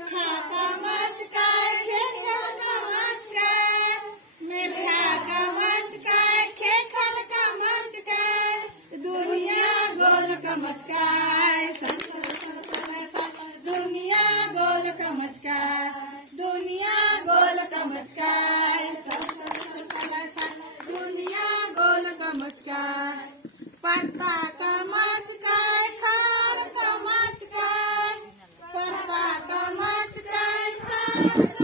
मिर्खा का मचकाए खेखर का मचकाए मिर्खा का मचकाए खेखर का मचकाए दुनिया गोल का मचकाए दुनिया गोल का मचकाए दुनिया गोल का मचकाए दुनिया गोल का मचकाए पत्ता का मचकाए खाड़ का मचकाए पत्ता का मचकाए खाड़